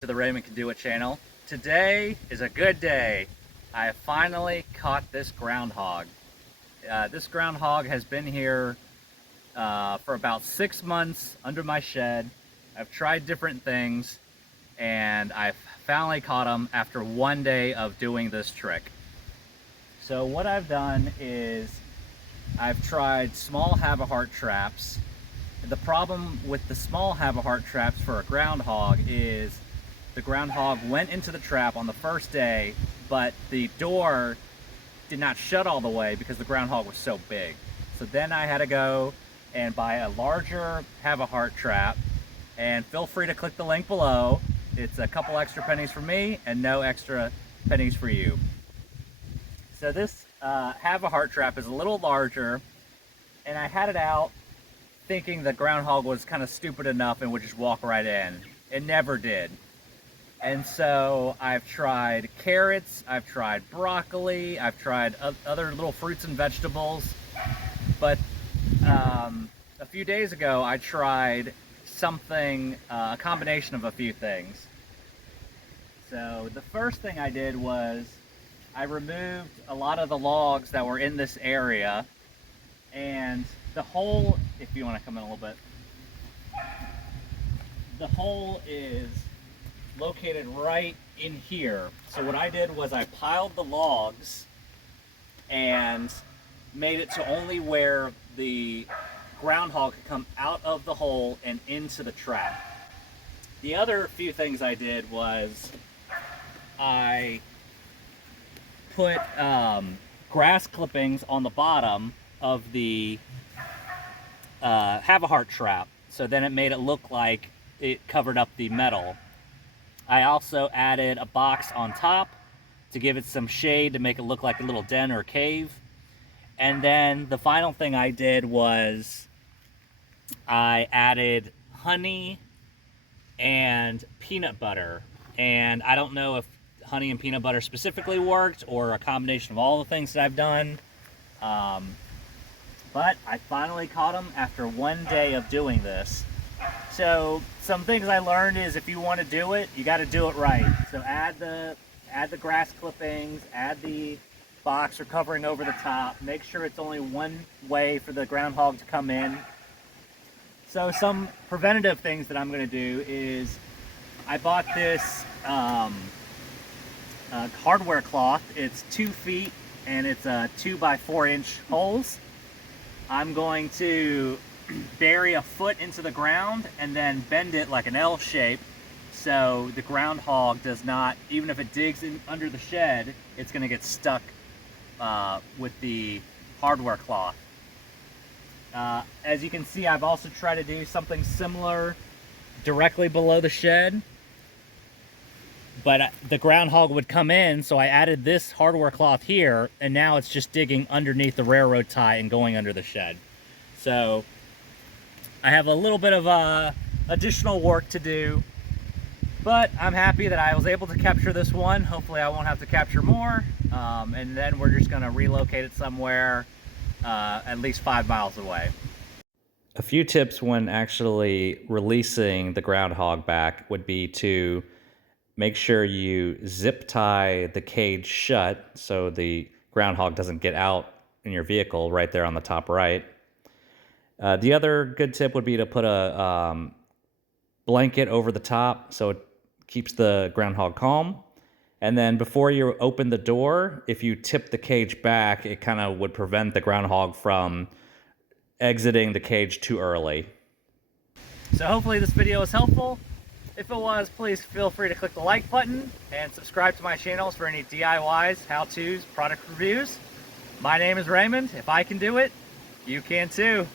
To the Raymond Can Do It channel. Today is a good day. I have finally caught this groundhog. This groundhog has been here for about 6 months under my shed. I've tried different things and I've finally caught him after one day of doing this trick. So what I've done is I've tried small have-a-heart traps. The problem with the small have-a-heart traps for a groundhog is the groundhog went into the trap on the first day, but the door did not shut all the way because the groundhog was so big. So then I had to go and buy a larger have-a-heart trap, and feel free to click the link below. It's a couple extra pennies for me and no extra pennies for you. So this have-a-heart trap is a little larger, and I had it out thinking the groundhog was kind of stupid enough and would just walk right in. It never did. And so I've tried carrots, I've tried broccoli, I've tried other little fruits and vegetables. But a few days ago I tried something, a combination of a few things. So the first thing I did was I removed a lot of the logs that were in this area, and the hole, if you want to come in a little bit, the hole is located right in here. So what I did was I piled the logs and made it to only where the groundhog could come out of the hole and into the trap. The other few things I did was I put grass clippings on the bottom of the have-a-heart trap, so then it made it look like it covered up the metal. I also added a box on top to give it some shade to make it look like a little den or cave. And then the final thing I did was I added honey and peanut butter. And I don't know if honey and peanut butter specifically worked or a combination of all the things that I've done. But I finally caught him after one day of doing this. So some things I learned is if you want to do it, you got to do it right. So add the grass clippings, add the box or covering over the top. Make sure it's only one way for the groundhog to come in. So some preventative things that I'm going to do is I bought this hardware cloth. It's 2 feet and it's 2 by 4 inch holes. I'm going to bury a foot into the ground and then bend it like an L shape so the groundhog does not, even if it digs in under the shed, it's going to get stuck with the hardware cloth. As you can see, I've also tried to do something similar directly below the shed, but the groundhog would come in, so I added this hardware cloth here, and now it's just digging underneath the railroad tie and going under the shed. So I have a little bit of additional work to do, but I'm happy that I was able to capture this one. Hopefully I won't have to capture more, and then we're just going to relocate it somewhere at least 5 miles away. A few tips when actually releasing the groundhog back would be to make sure you zip tie the cage shut so the groundhog doesn't get out in your vehicle right there on the top right. The other good tip would be to put a blanket over the top so it keeps the groundhog calm. And then before you open the door, if you tip the cage back, it kind of would prevent the groundhog from exiting the cage too early. So hopefully this video was helpful. If it was, please feel free to click the like button and subscribe to my channels for any DIYs, how-tos, product reviews. My name is Raymond. If I can do it, you can too.